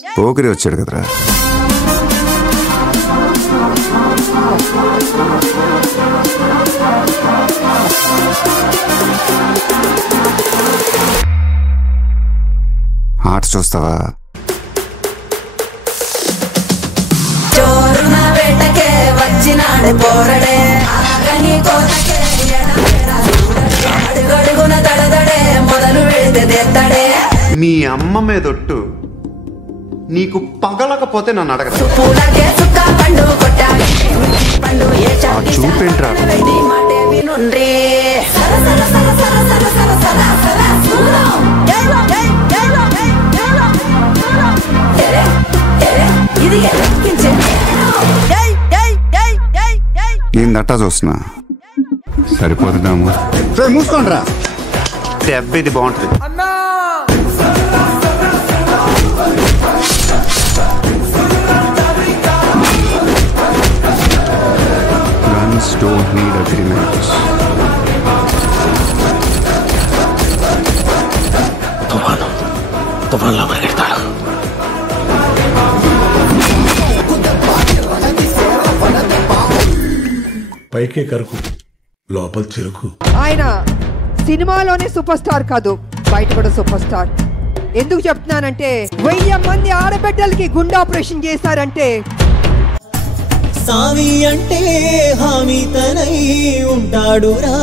పోకిరి వచ్చాడు కదరా. ఆట చూస్తావా? మీ అమ్మ మీదొట్టు నీకు పగలకపోతే నన్ను అడగ. చూపేంట్రా? ఏందట్టా చూస్తున్నా? సరిపోతున్నాము. మూసుకోండి రా. దెబ్బ ఇది బాగుంటుంది. Guns don't need agreements. తుఫాన్లో పరిగెడతాడు. పైకే కరుకు, లోపల చెరుకు. ఆయన సినిమాలోనే సూపర్ స్టార్ కాదు, బయట కూడా సూపర్ స్టార్. ఎందుకు చెప్తున్నానంటే 1000 మంది ఆడబిడ్డలకి గుండె ఆపరేషన్ చేశారంటే సామి అంటే హామీ తనై ఉంటాడు రా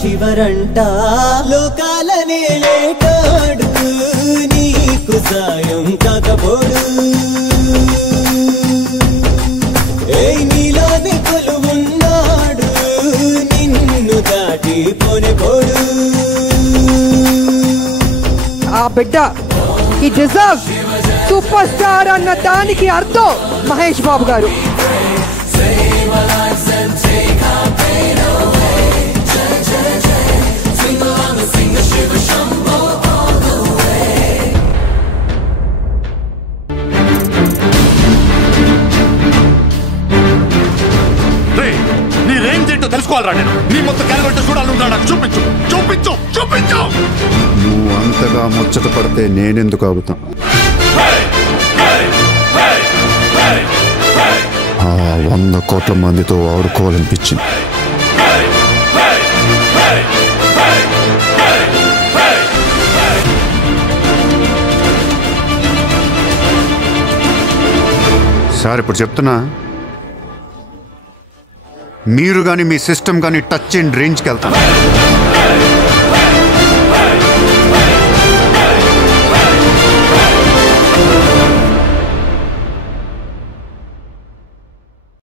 చివరంట. లోకాలనే లేటాడు నీకు సాయం కాకపోడు. నీలోనే కొలువున్నాడు నిన్ను దాటి పోనేపోడు. ఆ బిడ్డ ఈ డిజర్వ్ సూపర్ స్టార్ అన్న దానికి అర్థం మహేష్ బాబు గారు. నీ రేంజ్ ఏంటో తెలుసుకోవాలరా నేను. నీ మొత్తం క్యారెక్టర్ చూడాలనుకున్నా. చూపించు చూపించు చూపించు. నువ్వు అంతగా ముచ్చట పడితే నేనెందుకు ఆగుతా? ఆ 100 కోట్ల మందితో ఆడుకోవాలనిపించింది. సార్ ఇప్పుడు చెప్తున్నా, మీరు కానీ మీ సిస్టమ్ కానీ టచ్ అండ్ రేంజ్కి వెళ్తాను.